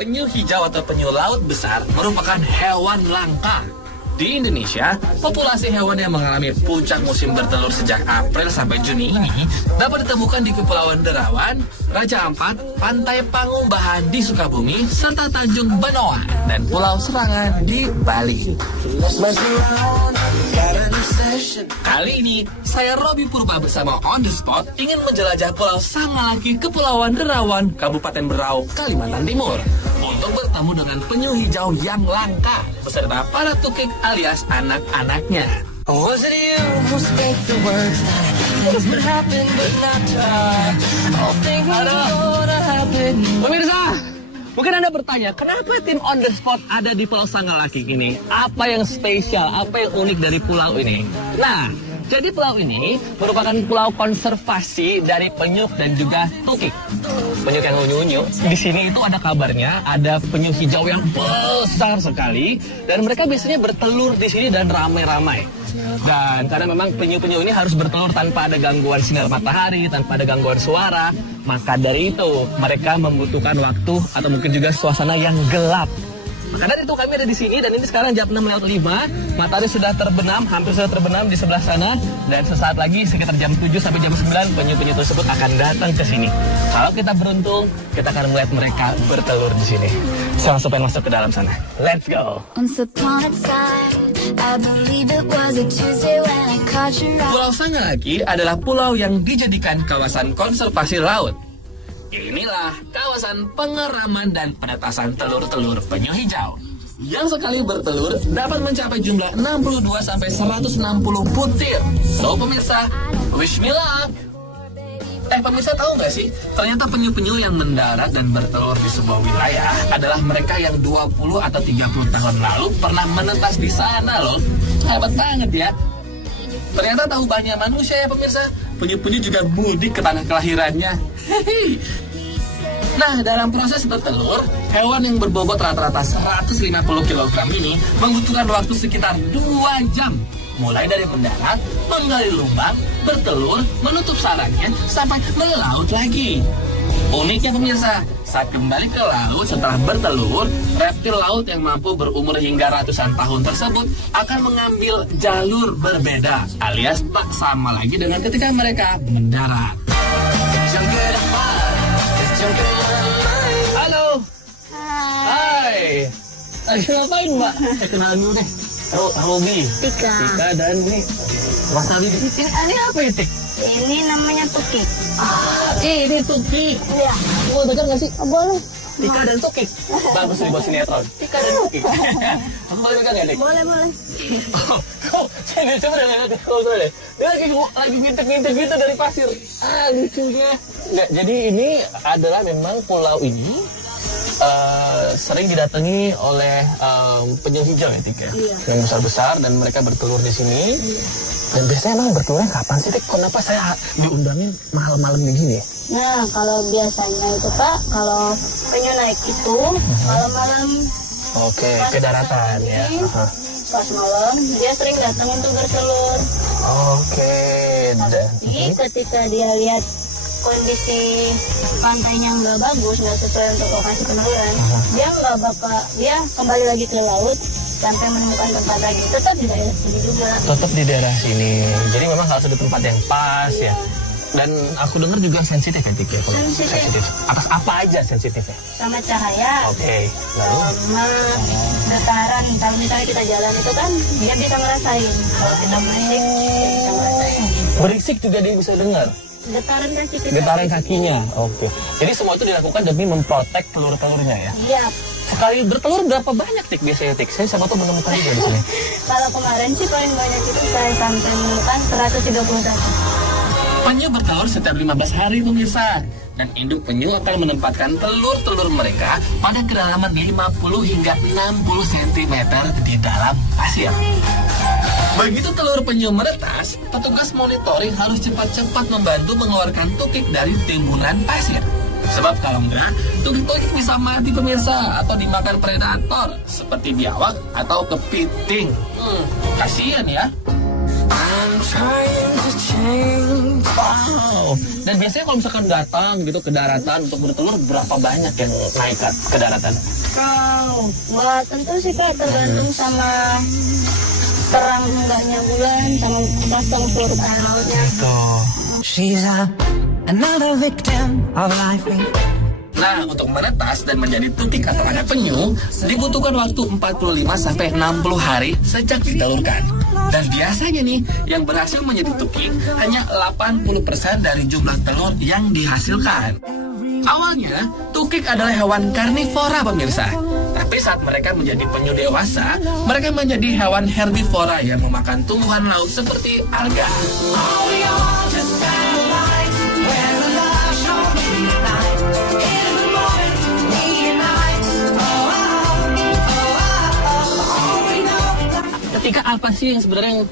penyu hijau atau penyu laut besar merupakan hewan langka. Di Indonesia, populasi hewan yang mengalami puncak musim bertelur sejak April sampai Juni ini dapat ditemukan di Kepulauan Derawan, Raja Ampat, Pantai Pangumbahan di Sukabumi, serta Tanjung Benoa dan Pulau Serangan di Bali. Kali ini, saya Robi Purba bersama On The Spot ingin menjelajah Pulau Sangalaki, Kepulauan Derawan, Kabupaten Berau, Kalimantan Timur, untuk bertemu dengan penyu hijau yang langka beserta para tukik alias anak-anaknya. Pemirsa, mungkin Anda bertanya, kenapa tim On The Spot ada di Pulau Sangalaki ini? Apa yang spesial, apa yang unik dari pulau ini? Nah, jadi pulau ini merupakan pulau konservasi dari penyu dan juga tukik. Penyu yang unyu-unyu. Di sini itu ada kabarnya ada penyu hijau yang besar sekali dan mereka biasanya bertelur di sini dan ramai-ramai. Dan karena memang penyu-penyu ini harus bertelur tanpa ada gangguan sinar matahari, tanpa ada gangguan suara, maka dari itu mereka membutuhkan waktu atau mungkin juga suasana yang gelap. Maka dari itu kami ada di sini dan ini sekarang jam 6:05, matahari sudah terbenam, hampir sudah terbenam di sebelah sana dan sesaat lagi sekitar jam 7 sampai jam 9 penyu-penyu tersebut akan datang ke sini. Kalau kita beruntung, kita akan melihat mereka bertelur di sini. Saya langsung pengen masuk ke dalam sana. Let's go. Pulau Sangalaki adalah pulau yang dijadikan kawasan konservasi laut. Inilah kawasan pengeraman dan penetasan telur-telur penyu hijau yang sekali bertelur dapat mencapai jumlah 62-160 butir. So pemirsa, wish me luck. Pemirsa tahu nggak sih, ternyata penyu-penyu yang mendarat dan bertelur di sebuah wilayah adalah mereka yang 20 atau 30 tahun lalu pernah menetas di sana loh. Hebat banget ya. Ternyata tahu banyak manusia ya pemirsa, penyu-penyu juga mudik ke tanah kelahirannya. Nah, dalam proses bertelur, hewan yang berbobot rata-rata 150 kg ini membutuhkan waktu sekitar 2 jam. Mulai dari mendarat, menggali lubang, bertelur, menutup sarangnya, sampai melaut lagi. Uniknya pemirsa, saat kembali ke laut setelah bertelur, reptil laut yang mampu berumur hingga ratusan tahun tersebut akan mengambil jalur berbeda, alias tak sama lagi dengan ketika mereka mendarat. Halo. Hai. Lagi ngapain mbak? Saya kenal dulu deh. Robi. Tika dan nih Mas Abi. Ini apa ya Tik? Ini namanya tukik. Ini tukik. Iya. Mau dengar nggak sih? Boleh. Tika dan tukik. Bagus nih buat sinetron. Tika dan tukik. Aku boleh pegang nggak Tik? Boleh. Sini coba deh. Dia lagi ngintip-ngintip gitu dari pasir. Lucunya. Nggak, jadi ini adalah memang pulau ini sering didatangi oleh penyu hijau ya Tik ya? Iya. Yang besar-besar dan mereka bertelur di sini. Iya. Dan biasanya emang bertelurnya kapan sih Tik? Kenapa saya diundangin malam-malam begini? Nah, kalau biasanya itu Pak, kalau penyu naik itu malam-malam. Oke, ke daratan ya. Pas malam dia sering datang untuk bertelur. Oke. Tapi ketika dia lihat kondisi pantainya nggak bagus, nggak sesuai untuk lokasi peneluran, dia kembali lagi ke laut sampai menemukan tempat lagi. Tetap di daerah sini juga. Tetap di daerah sini. Jadi memang harus ada tempat yang pas ya. Dan aku dengar juga sensitif ya Tik ya? Sensitif. Atas apa aja sensitifnya? Sama cahaya. Oke. Lalu? Sama dataran. Kalau misalnya kita jalan itu kan dia bisa ngerasain. Kalau kita berisik, dia bisa ngerasain. Berisik juga dia bisa dengar? Getaran kaki kita. Getaran kakinya. Oke. Jadi semua itu dilakukan demi memprotek telur-telurnya ya? Iya. Sekali bertelur berapa banyak Tik biasanya Tik? Saya sama tuh menemukan juga di sini. Kalau kemarin sih paling banyak itu saya sampai menemukan 131. Penyu bertelur setiap 15 hari pemirsa. Dan induk penyu akan menempatkan telur-telur mereka pada kedalaman 50 hingga 60 cm di dalam pasir. Begitu telur penyu menetas, petugas monitoring harus cepat-cepat membantu mengeluarkan tukik dari timbunan pasir. Sebab kalau enggak, tukik-tukik bisa mati pemirsa atau dimakan predator seperti biawak atau kepiting. Kasian ya. Wow. Dan biasanya kalau misalkan datang gitu ke daratan untuk bertelur, berapa banyak yang naik ke daratan? Wah, tentu sih Kak, tergantung sama terang enggaknya bulan sama kosong surut air lautnya. She's another victim of life. Nah, untuk menetas dan menjadi tukik atau anak penyu dibutuhkan waktu 45-60 hari sejak ditelurkan. Dan biasanya nih, yang berhasil menjadi tukik hanya 80% dari jumlah telur yang dihasilkan. Awalnya, tukik adalah hewan karnivora pemirsa. Tapi saat mereka menjadi penyu dewasa, mereka menjadi hewan herbivora yang memakan tumbuhan laut seperti alga. Ketika apa sih yang sebenarnya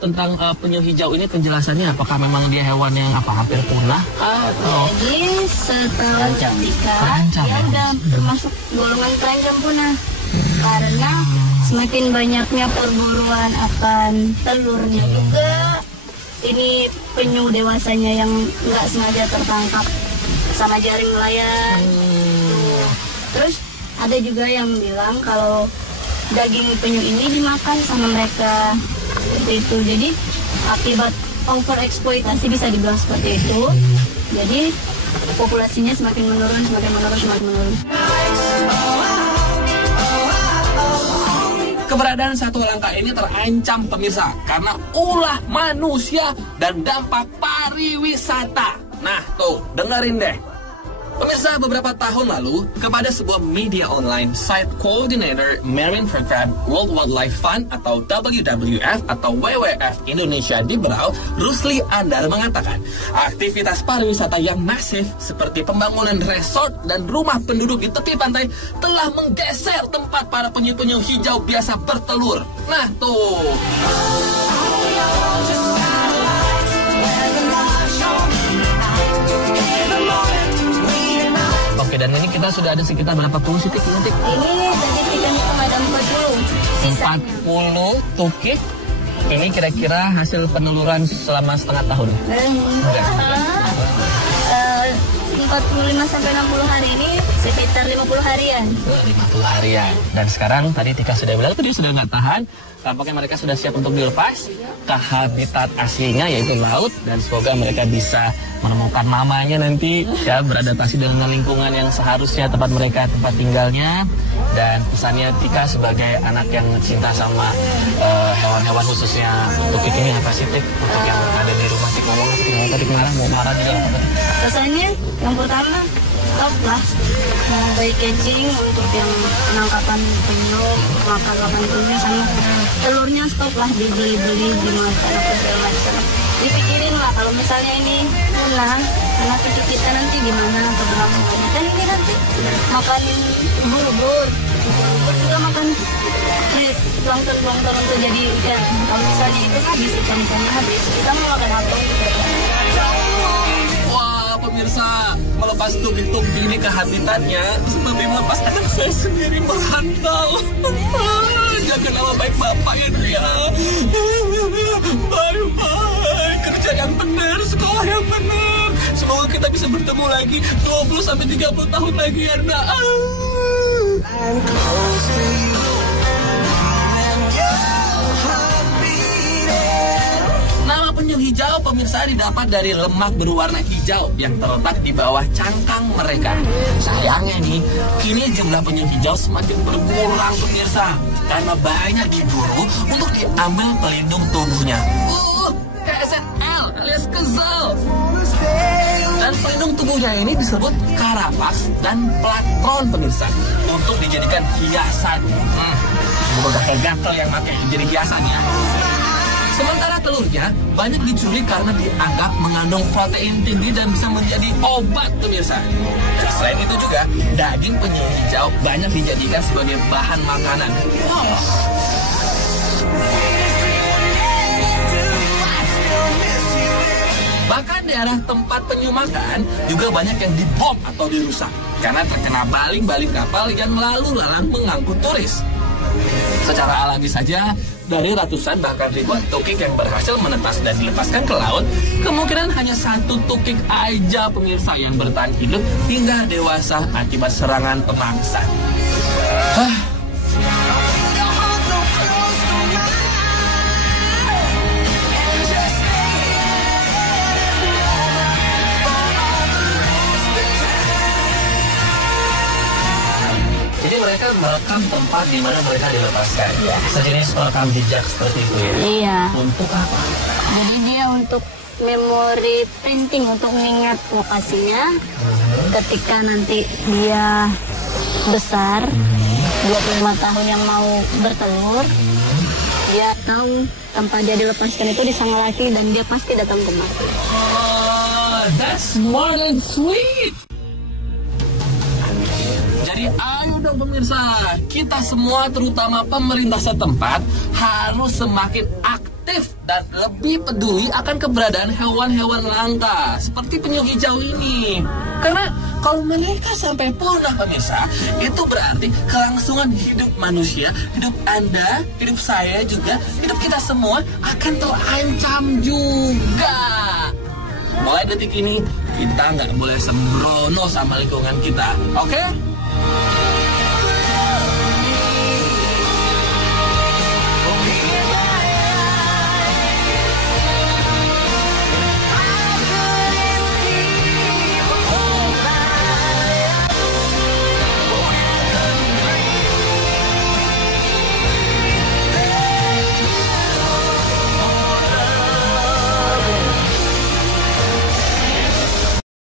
tentang penyu hijau ini penjelasannya? Apakah memang dia hewan yang hampir punah? Jadi setelah ketika dia udah termasuk golongan terancam punah karena semakin banyaknya perburuan akan telurnya juga. Ini penyu dewasanya yang nggak sengaja tertangkap sama jaring nelayan. Terus ada juga yang bilang kalau daging penyu ini dimakan sama mereka seperti itu. Jadi akibat overeksploitasi bisa dibilang seperti itu. Jadi populasinya semakin menurun. Keberadaan satwa langka ini terancam pemirsa karena ulah manusia dan dampak pariwisata. Nah tuh, dengerin deh. Pemirsa, beberapa tahun lalu, kepada sebuah media online, Site Coordinator Marine for Crab World Wildlife Fund atau WWF atau WWF Indonesia di Berau, Rusli Andar mengatakan, aktivitas pariwisata yang masif seperti pembangunan resort dan rumah penduduk di tepi pantai telah menggeser tempat para penyu-penyu hijau biasa bertelur. Nah tuh. Oke, dan ini kita sudah ada sekitar berapa puluh sih, Tik? Ini tadi kita hitung ada 40. 40 tukik. Ini kira-kira hasil peneluran selama setengah tahun. 45-60 hari ini sekitar 50 harian. 50 harian. Dan sekarang tadi Tika sudah bilang tadi sudah nggak tahan. Tampaknya mereka sudah siap untuk dilepas ke habitat aslinya yaitu laut, dan semoga mereka bisa menemukan mamanya nanti ya, beradaptasi dengan lingkungan yang seharusnya tempat mereka tempat tinggalnya. Dan pesannya Tika sebagai anak yang cinta sama hewan-hewan khususnya tukik ini apa sih, Tik? Untuk yang ada di rumah, Tik ngomong tadi marah mau marah juga apa? Pesannya yang pertama, stoplah baik catching untuk yang penangkapan penyu, makan penyu sama telurnya, stoplah dibeli-beli di makan apa segala macam. Dipikirin lah kalau misalnya ini punah, anak cucu kita nanti gimana keberapa banyak. Dan ini nanti makan ubur-ubur juga makan plankton untuk jadi ikan. Kalau misalnya itu habis, ikan-ikannya habis, kita mau makan apa? Pemirsa, melepas tukik-tukik ini ke habitatnya seperti melepas anak saya sendiri merantau. Jaga nama baik bapak ya dia. Bye-bye. Kerja yang benar, sekolah yang benar. Semoga kita bisa bertemu lagi 20-30 tahun lagi ya nak. Nama penyu hijau pemirsa didapat dari lemak berwarna hijau yang terletak di bawah cangkang mereka. Sayangnya nih, kini jumlah penyu hijau semakin berkurang pemirsa karena banyak diburu untuk diambil pelindung tubuhnya. KSNL alias kesel. Dan pelindung tubuhnya ini disebut karapas dan plankton pemirsa untuk dijadikan hiasan. Semoga gatel yang pakai jadi hiasan ya. Sementara telurnya banyak dicuri karena dianggap mengandung protein tinggi dan bisa menjadi obat pemirsa. Selain itu juga, daging penyu hijau banyak dijadikan sebagai bahan makanan. Bahkan di daerah tempat penyu makan juga banyak yang dibom atau dirusak karena terkena baling-baling kapal yang lalu lalang mengangkut turis. Secara alami saja, dari ratusan bahkan ribuan tukik yang berhasil menetas dan dilepaskan ke laut, kemungkinan hanya satu tukik aja pemirsa yang bertahan hidup hingga dewasa akibat serangan pemaksa. Jadi mereka merekam tempat di mana mereka dilepaskan. Sejenis perekam jejak seperti itu ya. Iya. Untuk apa? Jadi dia untuk memori printing, untuk mengingat lokasinya. Ketika nanti dia besar, 25 tahun yang mau bertelur, dia tahu tempat dia dilepaskan itu di Sangalaki dan dia pasti datang kemari. Oh, that's more than sweet. Jadi ayo dong pemirsa, kita semua terutama pemerintah setempat harus semakin aktif dan lebih peduli akan keberadaan hewan-hewan langka seperti penyu hijau ini. Karena kalau mereka sampai punah pemirsa, itu berarti kelangsungan hidup manusia, hidup Anda, hidup saya juga, hidup kita semua akan terancam juga. Mulai detik ini, kita nggak boleh sembrono sama lingkungan kita, oke?